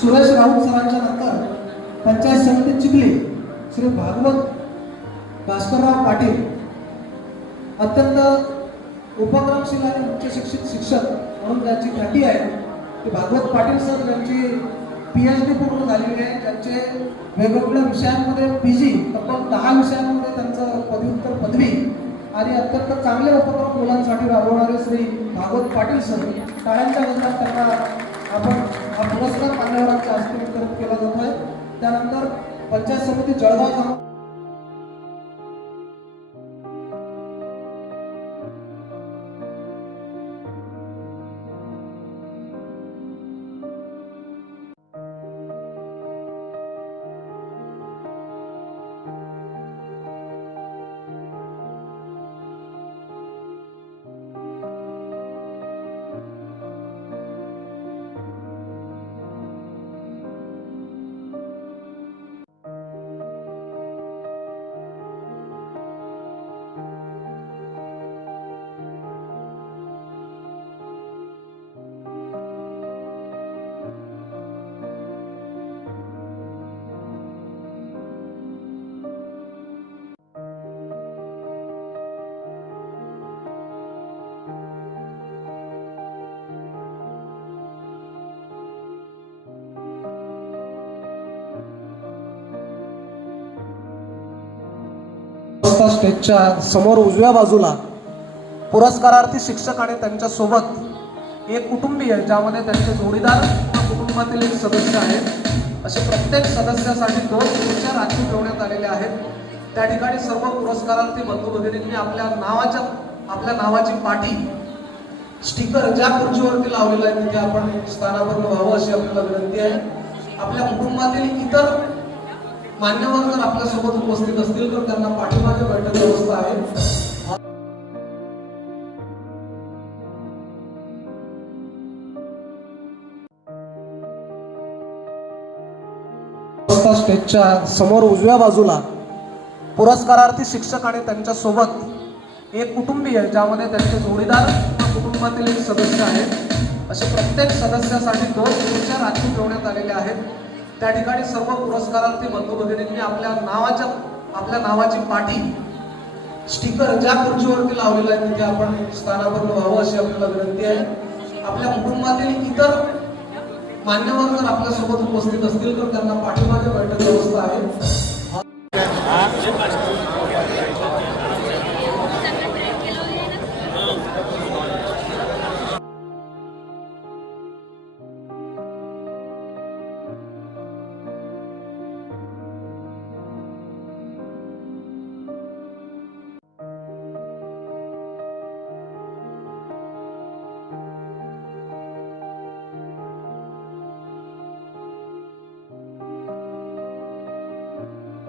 सुरेश राऊत सरांच्या नंतर पंचायत समिती चिखली श्री भागवत भास्करराव पाटील अत्यंत उपक्रमशील आणि उच्च शिक्षित शिक्षक म्हणून त्यांची ख्याती आहे की भागवत पाटील सर यांची PhD पूर्ण झालेली आहे, त्यांचे वेगवेगळ्या विषयांमध्ये PG तब्बल 10 विषयांमध्ये त्यांचं पदव्युत्तर पदवी आणि अत्यंत चांगले उपक्रम मुलांसाठी राबवणारे श्री भागवत पाटील सर, टाळ्यांच्या गजरात त्यांना आपण हा पुरस्कार मान्यवरांच्या हस्ते वितरित केला जातो आहे। त्यानंतर पंचायत समिती जळगाव स्टेजच्या समोर उजव्या बाजूला पुरस्कारार्थी शिक्षक आणि त्यांच्या सोबत एक कुटुंबीय ज्यामध्ये त्यांचे जोडीदार कुटुंबातील एक सदस्य आहेत। असे प्रत्येक सदस्यासाठी 2 खुर्च्या राखीव ठेवण्यात आलेल्या आहेत। त्या ठिकाणी सर्व पुरस्कारार्थी बंधू भगिनींनी आपल्या नावाची पाटी स्टिकर ज्या खुर्चीवरती लावलेला आहे तिथे आपण स्थानापन्न व्हावं अशी आपल्याला विनंती आहे। आपल्या कुटुंबातील इतर मान्यवर जर आपल्यासोबत उपस्थित असतील तर त्यांना पाठीमागे बैठक व्यवस्था आहे। स्टेजच्या समोर उजव्या बाजूला पुरस्कारार्थी शिक्षक आणि त्यांच्या सोबत एक कुटुंबीय ज्यामध्ये त्यांचे जोडीदार कुटुंबातील एक सदस्य आहेत। असे प्रत्येक सदस्यासाठी 2 खुर्च्या राखीव ठेवण्यात आलेल्या आहेत। त्या ठिकाणी सर्व पुरस्कारार्थी बंधू भगिनींनी आपल्या नावाची पाटी स्टिकर ज्या खुर्चीवरती लावलेला आहे तिथे आपण स्थानापन्न व्हावं अशी आपल्याला विनंती आहे। आपल्या कुटुंबातील इतर मान्यवर जर आपल्यासोबत उपस्थित असतील तर त्यांना